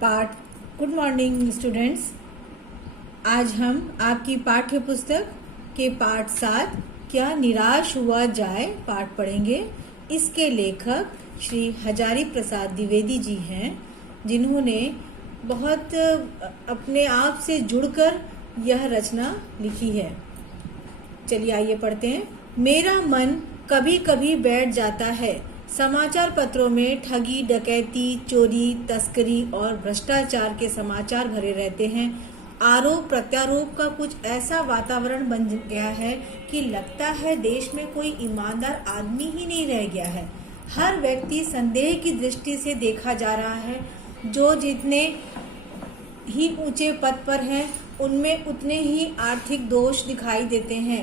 पाठ। Good morning students. आज हम आपकी पाठ्य पुस्तक के पाठ 7 क्या निराश हुआ जाए पाठ पढ़ेंगे। इसके लेखक श्री हजारी प्रसाद द्विवेदी जी हैं, जिन्होंने बहुत अपने आप से जुड़कर यह रचना लिखी है। चलिए आइए पढ़ते हैं। मेरा मन कभी कभी बैठ जाता है। समाचार पत्रों में ठगी, डकैती, चोरी, तस्करी और भ्रष्टाचार के समाचार भरे रहते हैं। आरोप प्रत्यारोप का कुछ ऐसा वातावरण बन गया है कि लगता है देश में कोई ईमानदार आदमी ही नहीं रह गया है। हर व्यक्ति संदेह की दृष्टि से देखा जा रहा है। जो जितने ही ऊंचे पद पर हैं, उनमें उतने ही आर्थिक दोष दिखाई देते हैं।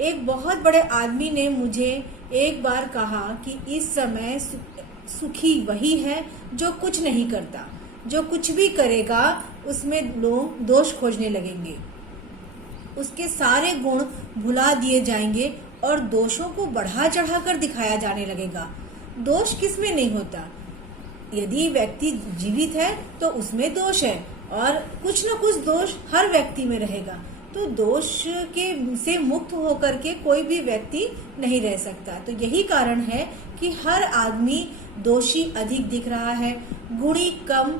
एक बहुत बड़े आदमी ने मुझे एक बार कहा कि इस समय सुखी वही है जो कुछ नहीं करता। जो कुछ भी करेगा उसमें लोग दोष खोजने लगेंगे, उसके सारे गुण भुला दिए जाएंगे और दोषों को बढ़ा चढ़ाकर दिखाया जाने लगेगा। दोष किसमें नहीं होता? यदि व्यक्ति जीवित है तो उसमें दोष है और कुछ न कुछ दोष हर व्यक्ति में रहेगा। तो दोष के से मुक्त होकर के कोई भी व्यक्ति नहीं रह सकता। तो यही कारण है कि हर आदमी दोषी अधिक दिख रहा है, गुणी कम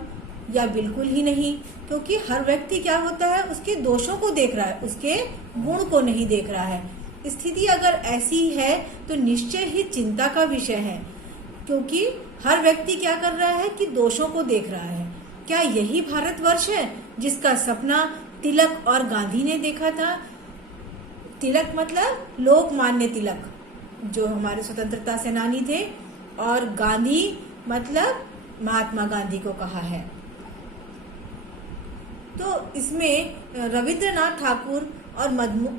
या बिल्कुल ही नहीं। क्योंकि हर व्यक्ति क्या होता है, उसके दोषों को देख रहा है, उसके गुण को नहीं देख रहा है। स्थिति अगर ऐसी है तो निश्चय ही चिंता का विषय है, क्योंकि हर व्यक्ति क्या कर रहा है कि दोषों को देख रहा है। क्या यही भारतवर्ष है जिसका सपना तिलक और गांधी ने देखा था? तिलक मतलब लोकमान्य तिलक, जो हमारे स्वतंत्रता सेनानी थे, और गांधी मतलब महात्मा गांधी को कहा है। तो इसमें रविंद्रनाथ ठाकुर और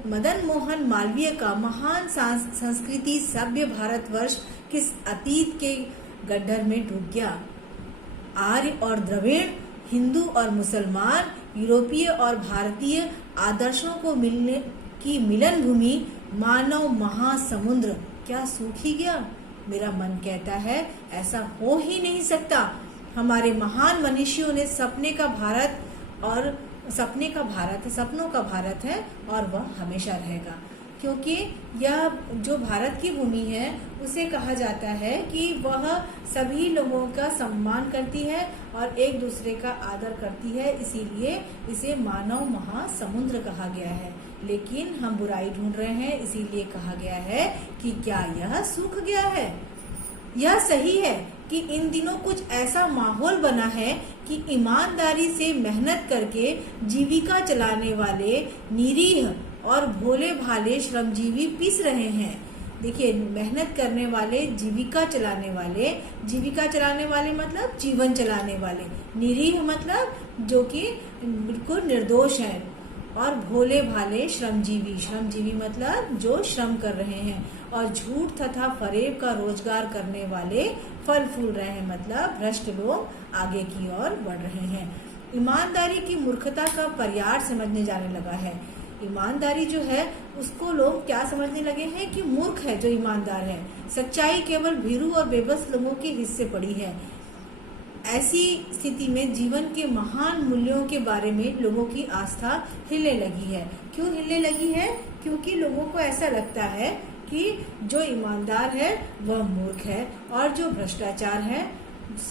मदन मोहन मालवीय का महान संस्कृति सभ्य भारतवर्ष किस अतीत के गड्ढर में डूब गया। आर्य और द्रविड़, हिंदू और मुसलमान, यूरोपीय और भारतीय आदर्शों को मिलने की मिलन भूमि मानव महासमुद्र क्या सूख ही गया? मेरा मन कहता है ऐसा हो ही नहीं सकता। हमारे महान मनीषियों ने सपनों का भारत है और वह हमेशा रहेगा। क्योंकि यह जो भारत की भूमि है उसे कहा जाता है कि वह सभी लोगों का सम्मान करती है और एक दूसरे का आदर करती है, इसीलिए इसे मानव महासमुद्र कहा गया है। लेकिन हम बुराई ढूंढ रहे हैं, इसीलिए कहा गया है कि क्या यह सूख गया है? यह सही है कि इन दिनों कुछ ऐसा माहौल बना है कि ईमानदारी से मेहनत करके जीविका चलाने वाले निरीह और भोले भाले श्रमजीवी पिस रहे हैं। देखिए, मेहनत करने वाले, जीविका चलाने वाले मतलब जीवन चलाने वाले, निरीह मतलब जो कि बिल्कुल निर्दोष हैं, और भोले भाले श्रमजीवी मतलब जो श्रम कर रहे हैं, और झूठ तथा फरेब का रोजगार करने वाले फल फूल रहे हैं, मतलब भ्रष्ट लोग आगे की ओर बढ़ रहे हैं। ईमानदारी की मूर्खता का पर्याय समझने जाने लगा है। ईमानदारी जो है उसको लोग क्या समझने लगे हैं कि मूर्ख है जो ईमानदार है। सच्चाई केवल भीरू और बेबस लोगों के हिस्से पड़ी है। ऐसी स्थिति में जीवन के महान मूल्यों के बारे में लोगों की आस्था हिलने लगी है। क्यों हिलने लगी है? क्योंकि लोगों को ऐसा लगता है कि जो ईमानदार है वह मूर्ख है और जो भ्रष्टाचार है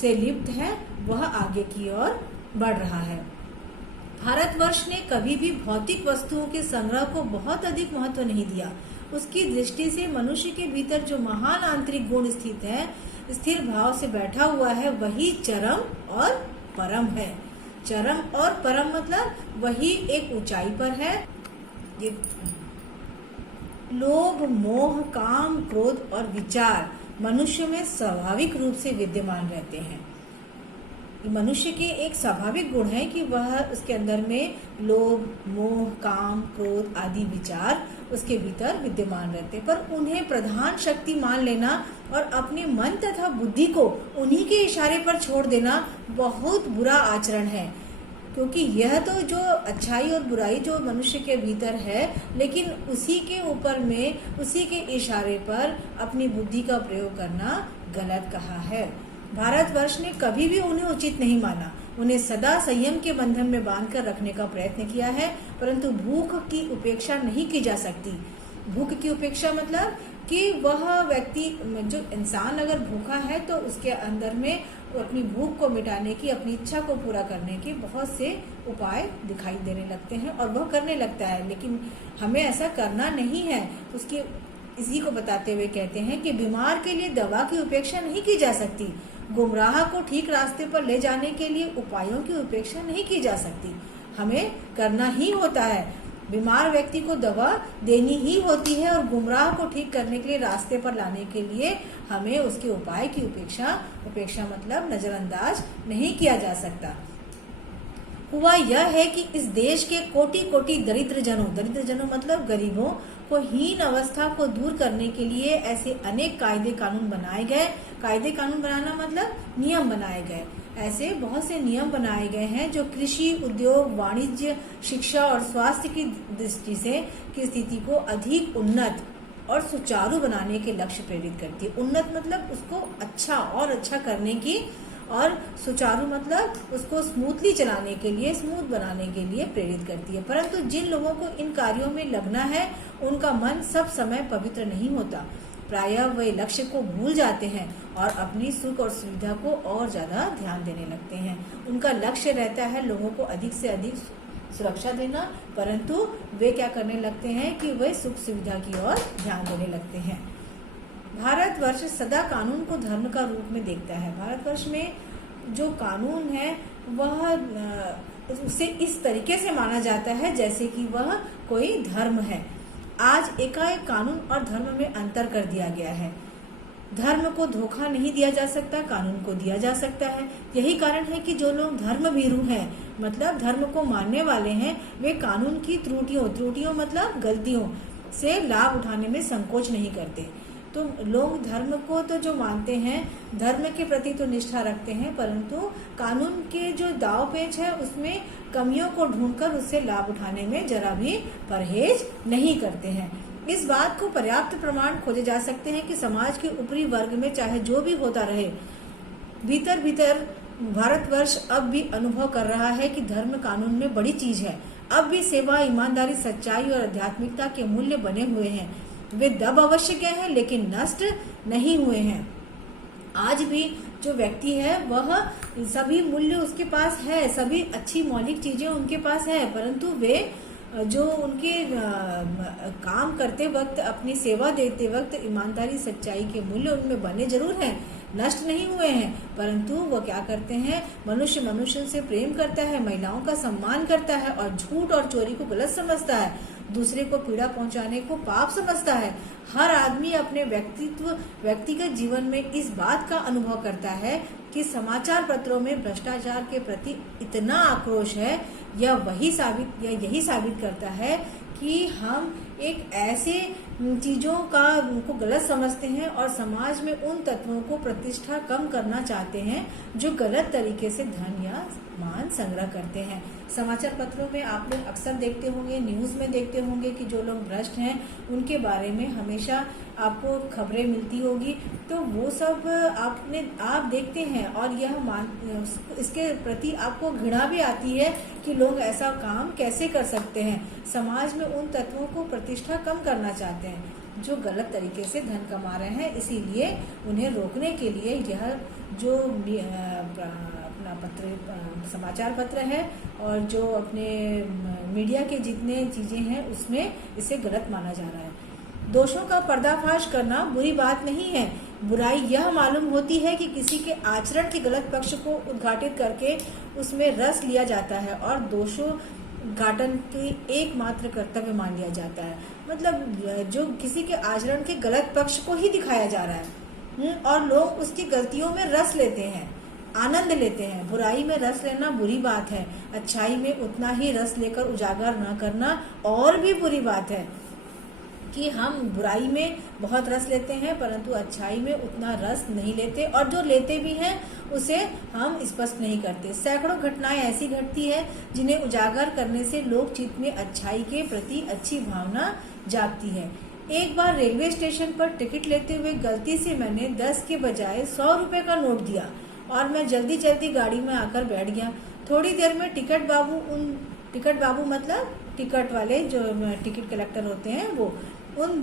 से लिप्त है वह आगे की ओर बढ़ रहा है। भारतवर्ष ने कभी भी भौतिक वस्तुओं के संग्रह को बहुत अधिक महत्व नहीं दिया। उसकी दृष्टि से मनुष्य के भीतर जो महान आंतरिक गुण स्थित है, स्थिर भाव से बैठा हुआ है, वही चरम और परम है। चरम और परम मतलब वही एक ऊंचाई पर है। ये लोभ, मोह, काम, क्रोध और विचार मनुष्य में स्वाभाविक रूप से विद्यमान रहते हैं। मनुष्य के एक स्वाभाविक गुण है कि वह उसके अंदर में लोभ, मोह, काम, क्रोध आदि विचार उसके भीतर विद्यमान रहते, पर उन्हें प्रधान शक्ति मान लेना और अपने मन तथा बुद्धि को उन्हीं के इशारे पर छोड़ देना बहुत बुरा आचरण है। क्योंकि यह तो जो अच्छाई और बुराई जो मनुष्य के भीतर है, लेकिन उसी के ऊपर में, उसी के इशारे पर अपनी बुद्धि का प्रयोग करना गलत कहा है। भारतवर्ष ने कभी भी उन्हें उचित नहीं माना। उन्हें सदा संयम के बंधन में बांधकर रखने का प्रयत्न किया है, परंतु भूख की उपेक्षा नहीं की जा सकती। भूख की उपेक्षा मतलब कि वह व्यक्ति, जो इंसान अगर भूखा है तो उसके अंदर में अपनी भूख को मिटाने की, अपनी इच्छा को पूरा करने के बहुत से उपाय दिखाई देने लगते हैं और वह करने लगता है, लेकिन हमें ऐसा करना नहीं है। उसके इसी को बताते हुए कहते हैं कि बीमार के लिए दवा की उपेक्षा नहीं की जा सकती, गुमराह को ठीक रास्ते पर ले जाने के लिए उपायों की उपेक्षा नहीं की जा सकती। हमें करना ही होता है, बीमार व्यक्ति को दवा देनी ही होती है और गुमराह को ठीक करने के लिए, रास्ते पर लाने के लिए हमें उसके उपाय की उपेक्षा मतलब नजरअंदाज नहीं किया जा सकता। हुआ यह है कि इस देश के कोटि कोटि दरिद्र जनों मतलब गरीबों को हीन अवस्था को दूर करने के लिए ऐसे अनेक कायदे कानून बनाए गए। कायदे कानून बनाना मतलब नियम बनाए गए। ऐसे बहुत से नियम बनाए गए हैं जो कृषि, उद्योग, वाणिज्य, शिक्षा और स्वास्थ्य की दृष्टि से की स्थिति को अधिक उन्नत और सुचारू बनाने के लक्ष्य प्रेरित करती है। उन्नत मतलब उसको अच्छा और अच्छा करने की, और सुचारू मतलब उसको स्मूथली चलाने के लिए, स्मूथ बनाने के लिए प्रेरित करती है। परंतु जिन लोगों को इन कार्यों में लगना है उनका मन सब समय पवित्र नहीं होता। प्रायः वे लक्ष्य को भूल जाते हैं और अपनी सुख और सुविधा को और ज्यादा ध्यान देने लगते हैं। उनका लक्ष्य रहता है लोगों को अधिक से अधिक सुरक्षा देना, परंतु वे क्या करने लगते हैं कि वे सुख सुविधा की ओर ध्यान देने लगते हैं। भारतवर्ष सदा कानून को धर्म का रूप में देखता है। भारतवर्ष में जो कानून है वह उसे इस तरीके से माना जाता है जैसे कि वह कोई धर्म है। आज एकाएक कानून और धर्म में अंतर कर दिया गया है। धर्म को धोखा नहीं दिया जा सकता, कानून को दिया जा सकता है। यही कारण है कि जो लोग धर्म भीरू हैं, मतलब धर्म को मानने वाले हैं, वे कानून की त्रुटियों मतलब गलतियों से लाभ उठाने में संकोच नहीं करते। तो लोग धर्म को तो जो मानते हैं, धर्म के प्रति तो निष्ठा रखते हैं, परंतु कानून के जो दाव पेच है उसमें कमियों को ढूंढकर उससे लाभ उठाने में जरा भी परहेज नहीं करते हैं। इस बात को पर्याप्त प्रमाण खोजे जा सकते हैं कि समाज के ऊपरी वर्ग में चाहे जो भी होता रहे, भीतर भीतर भारतवर्ष अब भी अनुभव कर रहा है कि धर्म कानून में बड़ी चीज है। अब भी सेवा, ईमानदारी, सच्चाई और आध्यात्मिकता के मूल्य बने हुए हैं। वे दब अवश्य गए हैं लेकिन नष्ट नहीं हुए हैं। आज भी जो व्यक्ति है वह सभी मूल्य उसके पास है, सभी अच्छी मौलिक चीजें उनके पास है, परंतु वे जो उनके काम करते वक्त, अपनी सेवा देते वक्त ईमानदारी, सच्चाई के मूल्य उनमें बने जरूर हैं, नष्ट नहीं हुए हैं, परंतु वो क्या करते हैं, मनुष्य से प्रेम करता है, महिलाओं का सम्मान करता है और झूठ और चोरी को गलत समझता है, दूसरे को पीड़ा पहुंचाने को पाप समझता है। हर आदमी अपने व्यक्तिगत जीवन में इस बात का अनुभव करता है कि समाचार पत्रों में भ्रष्टाचार के प्रति इतना आक्रोश है। यही साबित करता है कि हम एक ऐसे चीजों को गलत समझते हैं और समाज में उन तत्वों को प्रतिष्ठा कम करना चाहते हैं जो गलत तरीके से धन या मान संग्रह करते हैं। समाचार पत्रों में आप लोग अक्सर देखते होंगे, न्यूज में देखते होंगे कि जो लोग भ्रष्ट हैं उनके बारे में हमेशा आपको खबरें मिलती होगी। तो वो सब आप देखते हैं और इसके प्रति आपको घृणा भी आती है कि लोग ऐसा काम कैसे कर सकते हैं। समाज में उन तत्वों को प्रतिष्ठा कम करना चाहते हैं जो गलत तरीके से धन कमा रहे हैं, इसीलिए उन्हें रोकने के लिए यह जो अपना समाचार पत्र है और जो अपने मीडिया के जितने चीजें हैं उसमें इसे गलत माना जा रहा है। दोषों का पर्दाफाश करना बुरी बात नहीं है। बुराई यह मालूम होती है कि किसी के आचरण के गलत पक्ष को उद्घाटित करके उसमें रस लिया जाता है और दोषों घाटन की एकमात्र कर्तव्य मान लिया जाता है। मतलब जो किसी के आचरण के गलत पक्ष को ही दिखाया जा रहा है और लोग उसकी गलतियों में रस लेते हैं, आनंद लेते हैं। बुराई में रस लेना बुरी बात है, अच्छाई में उतना ही रस लेकर उजागर न करना और भी बुरी बात है। कि हम बुराई में बहुत रस लेते हैं परंतु अच्छाई में उतना रस नहीं लेते और जो लेते भी हैं उसे हम स्पष्ट नहीं करते। सैकड़ों घटनाएं ऐसी घटती है जिन्हें उजागर करने से लोक चित्त में अच्छाई के प्रति अच्छी भावना जागती है। एक बार रेलवे स्टेशन पर टिकट लेते हुए गलती से मैंने 10 के बजाय 100 रुपए का नोट दिया। और मैं जल्दी जल्दी गाड़ी में आकर बैठ गया। थोड़ी देर में टिकट बाबू मतलब टिकट वाले जो टिकट कलेक्टर होते हैं वो उन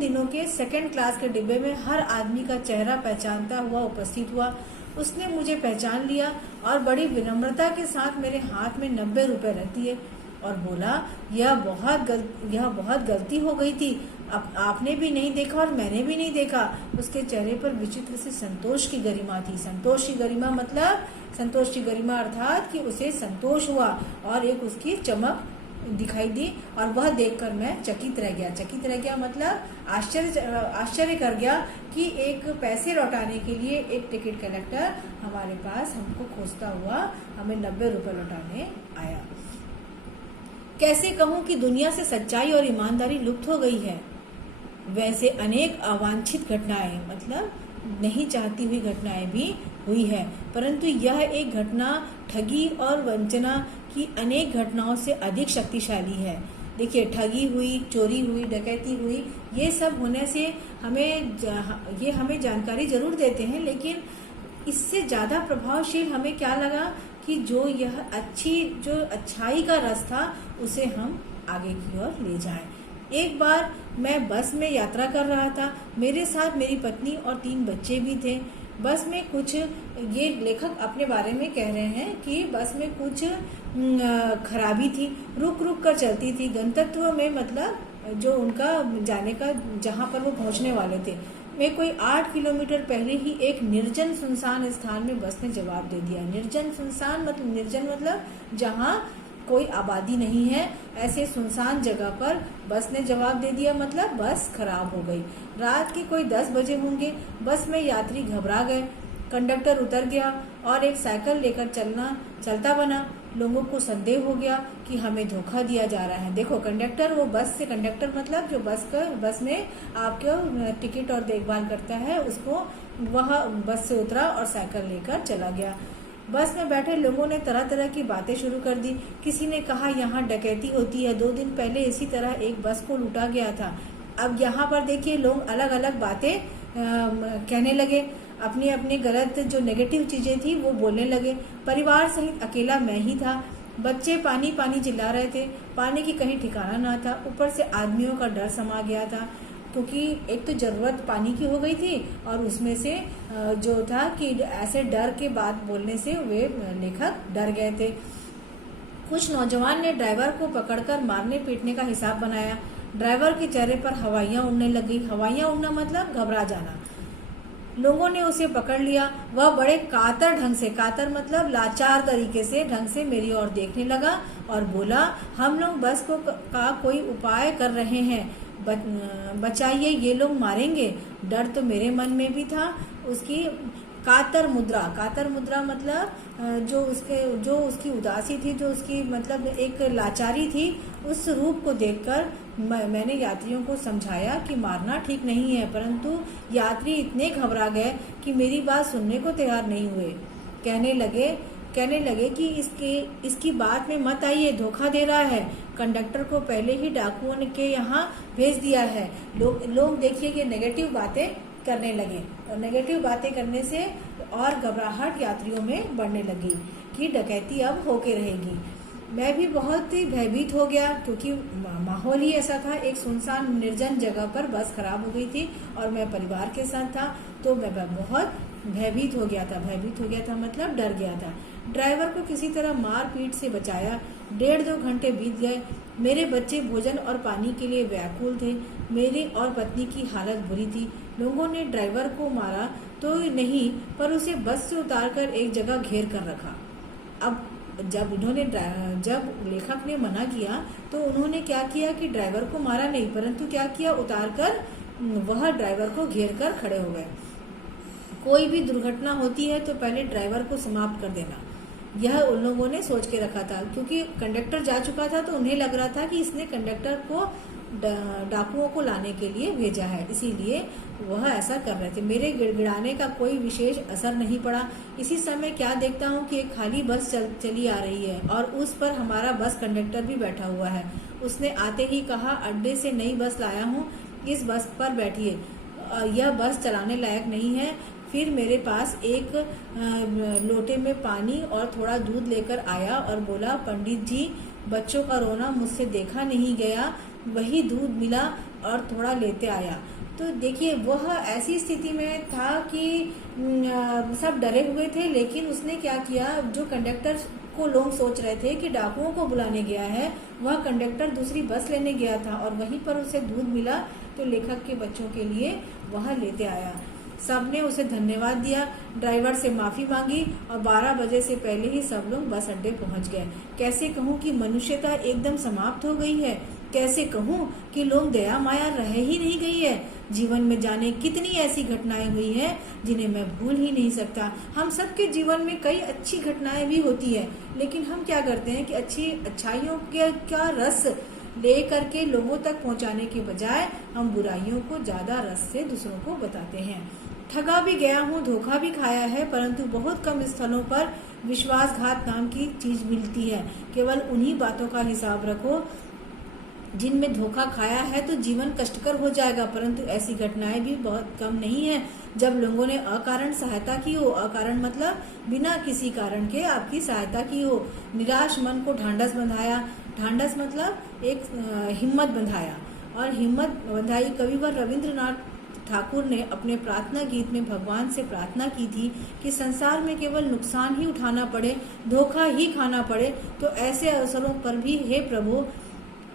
दिनों के सेकंड क्लास के डिब्बे में हर आदमी का चेहरा पहचानता हुआ उपस्थित हुआ। उसने मुझे पहचान लिया और बड़ी विनम्रता के साथ मेरे हाथ में 90 रुपए रख दिए और बोला, यह बहुत गलती हो गई थी। अब आपने भी नहीं देखा और मैंने भी नहीं देखा। उसके चेहरे पर विचित्र सी संतोष की गरिमा थी। संतोष की गरिमा अर्थात कि उसे संतोष हुआ और एक उसकी चमक दिखाई दी और वह देखकर मैं चकित रह गया मतलब आश्चर्य कर गया कि एक पैसे लौटाने के लिए एक टिकट कलेक्टर हमारे पास हमको खोजता हुआ हमें 90 रुपए लौटाने आया। कैसे कहूं कि दुनिया से सच्चाई और ईमानदारी लुप्त हो गई है। वैसे अनेक अवांछित घटनाएं मतलब नहीं चाहती हुई घटनाएं भी हुई है, परंतु यह एक घटना ठगी और वंचना की अनेक घटनाओं से अधिक शक्तिशाली है। देखिए, ठगी हुई, चोरी हुई, डकैती हुई, ये सब होने से हमें जानकारी जरूर देते हैं, लेकिन इससे ज्यादा प्रभावशील हमें क्या लगा कि जो अच्छाई का रास्ता उसे हम आगे की ओर ले जाएं। एक बार मैं बस में यात्रा कर रहा था। मेरे साथ मेरी पत्नी और 3 बच्चे भी थे। बस में कुछ, ये लेखक अपने बारे में कह रहे हैं कि बस में कुछ खराबी थी, रुक रुक कर चलती थी। गंतव्य में मतलब जो उनका जाने का जहाँ पर वो पहुँचने वाले थे, मैं कोई 8 किलोमीटर पहले ही एक निर्जन सुनसान स्थान में बस ने जवाब दे दिया। निर्जन मतलब जहाँ कोई आबादी नहीं है, ऐसे सुनसान जगह पर बस ने जवाब दे दिया मतलब बस खराब हो गई। रात के कोई 10 बजे होंगे। बस में यात्री घबरा गए। कंडक्टर उतर गया और एक साइकिल लेकर चलता बना। लोगों को संदेह हो गया कि हमें धोखा दिया जा रहा है। देखो, कंडक्टर मतलब जो बस में आपके टिकट और देखभाल करता है, उसको वह बस से उतरा और साइकिल लेकर चला गया। बस में बैठे लोगों ने तरह तरह की बातें शुरू कर दी। किसी ने कहा यहाँ डकैती होती है, 2 दिन पहले इसी तरह एक बस को लूटा गया था। अब यहाँ पर देखिए, लोग अलग अलग बातें कहने लगे। अपनी अपनी गलत जो नेगेटिव चीजें थी वो बोलने लगे। परिवार सहित अकेला मैं ही था। बच्चे पानी पानी चिल्ला रहे थे। पानी की कहीं ठिकाना ना था। ऊपर से आदमियों का डर समा गया था, क्योंकि एक तो जरूरत पानी की हो गई थी और उसमें से जो था कि ऐसे डर के बात बोलने से वे लेखक डर गए थे। कुछ नौजवान ने ड्राइवर को पकड़कर मारने पीटने का हिसाब बनाया। ड्राइवर के चेहरे पर हवाइयां उड़ने लगी। हवाइयां उड़ना मतलब घबरा जाना। लोगों ने उसे पकड़ लिया। वह बड़े कातर मतलब लाचार तरीके से ढंग से मेरी ओर देखने लगा और बोला, हम लोग बस का कोई उपाय कर रहे हैं, बचाइए, ये लोग मारेंगे। डर तो मेरे मन में भी था। उसकी कातर मुद्रा मतलब जो उसकी उदासी थी, जो उसकी मतलब एक लाचारी थी, उस रूप को देखकर मैंने यात्रियों को समझाया कि मारना ठीक नहीं है, परंतु यात्री इतने घबरा गए कि मेरी बात सुनने को तैयार नहीं हुए। कहने लगे कि इसकी बात में मत आइए, धोखा दे रहा है। कंडक्टर को पहले ही डाकुओं के यहाँ भेज दिया है। लोग देखिए कि नेगेटिव बातें करने लगे और नेगेटिव बातें करने से और घबराहट यात्रियों में बढ़ने लगी कि डकैती अब होके रहेगी। मैं भी बहुत ही भयभीत हो गया, क्योंकि माहौल ही ऐसा था। एक सुनसान निर्जन जगह पर बस खराब हो गई थी और मैं परिवार के साथ था, तो मैं बहुत भयभीत हो गया था मतलब डर गया था। ड्राइवर को किसी तरह मार पीट से बचाया। 1.5-2 घंटे बीत गए। मेरे बच्चे भोजन और पानी के लिए व्याकुल थे। मेरी और पत्नी की हालत बुरी थी। लोगों ने ड्राइवर को मारा तो नहीं, पर उसे बस से उतारकर एक जगह घेर कर रखा। अब जब लेखक ने मना किया तो उन्होंने क्या किया कि ड्राइवर को मारा नहीं, परंतु क्या किया, उतारकर वह ड्राइवर को घेर कर खड़े हो गए। कोई भी दुर्घटना होती है तो पहले ड्राइवर को समाप्त कर देना, यह उन लोगों ने सोच के रखा था। क्योंकि कंडक्टर जा चुका था तो उन्हें लग रहा था कि इसने कंडक्टर को डाकुओं को लाने के लिए भेजा है, इसीलिए वह ऐसा कर रहे थे। मेरे गिड़गिड़ाने का कोई विशेष असर नहीं पड़ा। इसी समय क्या देखता हूँ कि एक खाली बस चली आ रही है और उस पर हमारा बस कंडक्टर भी बैठा हुआ है। उसने आते ही कहा, अड्डे से नई बस लाया हूँ, इस बस पर बैठिए। यह बस चलाने लायक नहीं है, फिर मेरे पास एक लोटे में पानी और थोड़ा दूध लेकर आया और बोला, पंडित जी, बच्चों का रोना मुझसे देखा नहीं गया, वही दूध मिला और थोड़ा लेते आया। तो देखिए, वह ऐसी स्थिति में था कि सब डरे हुए थे, लेकिन उसने क्या किया, जो कंडक्टर को लोग सोच रहे थे कि डाकुओं को बुलाने गया है, वह कंडक्टर दूसरी बस लेने गया था और वहीं पर उसे दूध मिला, तो लेखक के बच्चों के लिए वह लेते आया। सबने उसे धन्यवाद दिया, ड्राइवर से माफी मांगी और 12 बजे से पहले ही सब लोग बस अड्डे पहुंच गए। कैसे कहूँ कि मनुष्यता एकदम समाप्त हो गई है, कैसे कहूँ कि लोग दया माया रह ही नहीं गई है। जीवन में जाने कितनी ऐसी घटनाएं हुई हैं जिन्हें मैं भूल ही नहीं सकता। हम सबके जीवन में कई अच्छी घटनाएं भी होती है, लेकिन हम क्या करते हैं कि अच्छाइयों का रस ले करके लोगों तक पहुंचाने के बजाय हम बुराइयों को ज्यादा रस से दूसरों को बताते हैं। ठगा भी गया हूँ, धोखा भी खाया है, परंतु बहुत कम स्थलों पर विश्वासघात नाम की चीज मिलती है। केवल उन्हीं बातों का हिसाब रखो जिनमें धोखा खाया है, तो जीवन कष्टकर हो जाएगा। परंतु ऐसी घटनाएं भी बहुत कम नहीं है जब लोगों ने अकारण सहायता की हो। अकारण मतलब बिना किसी कारण के आपकी सहायता की हो। निराश मन को ढांढस बंधाया, ढांढस मतलब एक हिम्मत बंधाया, और हिम्मत बंधाई। कविवर रविंद्रनाथ ठाकुर ने अपने प्रार्थना गीत में भगवान से प्रार्थना की थी कि संसार में केवल नुकसान ही उठाना पड़े, धोखा ही खाना पड़े, तो ऐसे अवसरों पर भी हे प्रभु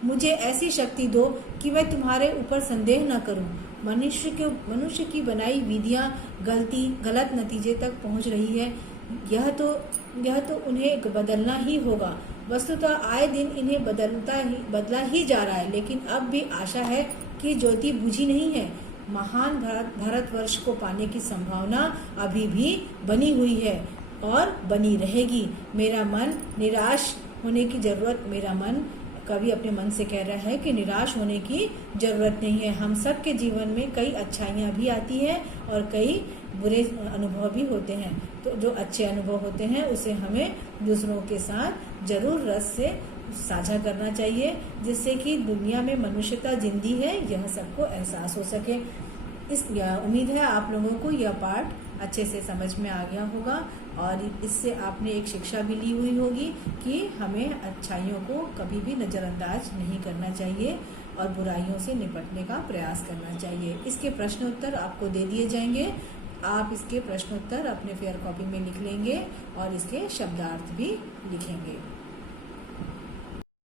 मुझे ऐसी शक्ति दो कि मैं तुम्हारे ऊपर संदेह न करूं। मनुष्य की बनाई विधियां गलत नतीजे तक पहुंच रही है। यह तो उन्हें बदलना ही होगा। वस्तुतः आए दिन इन्हें बदला ही जा रहा है, लेकिन अब भी आशा है कि ज्योति बुझी नहीं है। महान भारतवर्ष को पाने की संभावना अभी भी बनी हुई है और बनी रहेगी। मेरा मन कवि अपने मन से कह रहा है कि निराश होने की जरूरत नहीं है। हम सब के जीवन में कई अच्छाइयाँ भी आती हैं और कई बुरे अनुभव भी होते हैं। तो जो अच्छे अनुभव होते हैं उसे हमें दूसरों के साथ जरूर रस से साझा करना चाहिए, जिससे कि दुनिया में मनुष्यता जिंदी है यह सबको एहसास हो सके। उम्मीद है आप लोगों को यह पाठ अच्छे से समझ में आ गया होगा और इससे आपने एक शिक्षा भी ली हुई होगी कि हमें अच्छाइयों को कभी भी नज़रअंदाज नहीं करना चाहिए और बुराइयों से निपटने का प्रयास करना चाहिए। इसके प्रश्न उत्तर आपको दे दिए जाएंगे। आप इसके प्रश्न उत्तर अपने फेयर कॉपी में लिख लेंगे और इसके शब्दार्थ भी लिखेंगे।